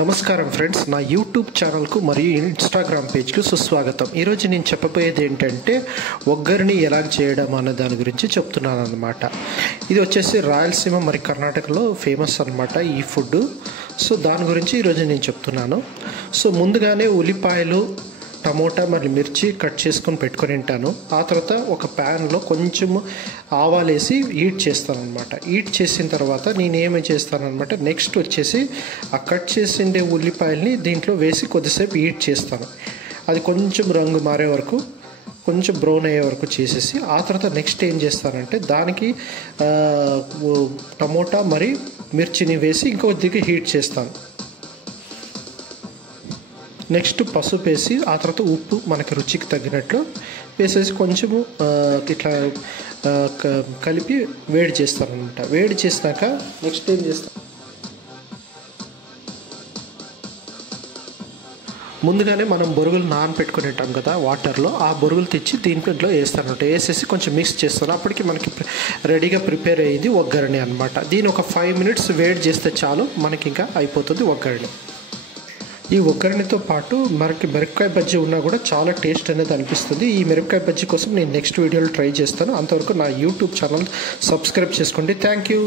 నమస్కారం ఫ్రెండ్స్, నా యూట్యూబ్ ఛానల్కు మరియు ఇన్స్టాగ్రామ్ పేజ్కు సుస్వాగతం. ఈరోజు నేను చెప్పబోయేది ఏంటంటే ఒగ్గరిని ఎలా చేయడం అనే దాని గురించి చెప్తున్నాను అనమాట. ఇది వచ్చేసి రాయలసీమ మరి కర్ణాటకలో ఫేమస్ అనమాట ఈ ఫుడ్. సో దాని గురించి ఈరోజు నేను చెప్తున్నాను. సో ముందుగానే ఉల్లిపాయలు, టమోటా మరియు మిర్చి కట్ చేసుకొని పెట్టుకొని ఉంటాను. ఆ తర్వాత ఒక ప్యాన్లో కొంచెం ఆవాలు వేసి హీట్ చేస్తాను అనమాట. హీట్ చేసిన తర్వాత నేనేమి చేస్తానమాట, నెక్స్ట్ వచ్చేసి ఆ కట్ చేసిండే ఉల్లిపాయల్ని దీంట్లో వేసి కొద్దిసేపు హీట్ చేస్తాను. అది కొంచెం రంగు మారే వరకు, కొంచెం బ్రౌన్ అయ్యే వరకు చేసేసి ఆ తర్వాత నెక్స్ట్ ఏం చేస్తానంటే దానికి టమోటా మరి మిర్చిని వేసి ఇంకొద్దిగా హీట్ చేస్తాను. నెక్స్ట్ పసుపు వేసి ఆ తర్వాత ఉప్పు మనకి రుచికి తగ్గినట్లు వేసేసి కొంచెము ఇట్లా కలిపి వేడి చేస్తాను అనమాట. వేడి చేసినాక నెక్స్ట్ ఏం చేస్తాను, ముందుగానే మనం బొరుగులు నానపెట్టుకుని ఉంటాం కదా వాటర్లో, ఆ బొరుగులు తెచ్చి దీంట్లో వేస్తాను. వేసేసి కొంచెం మిక్స్ చేస్తాను. అప్పటికి మనకి రెడీగా ప్రిపేర్ అయ్యింది ఒగ్గరిని అనమాట. దీని ఒక 5 minutes వేడి చేస్తే చాలు, మనకి ఇంకా అయిపోతుంది ఒగ్గరిని. ఈ ఒగ్గరినితో పాటు మనకి మిరపకాయ బజ్జీ ఉన్నా కూడా చాలా టేస్ట్ అనేది అనిపిస్తుంది. ఈ మిరపకాయ బజ్జీ కోసం నేను నెక్స్ట్ వీడియోలో ట్రై చేస్తాను. అంతవరకు నా యూట్యూబ్ ఛానల్ సబ్స్క్రైబ్ చేసుకోండి. Thank you.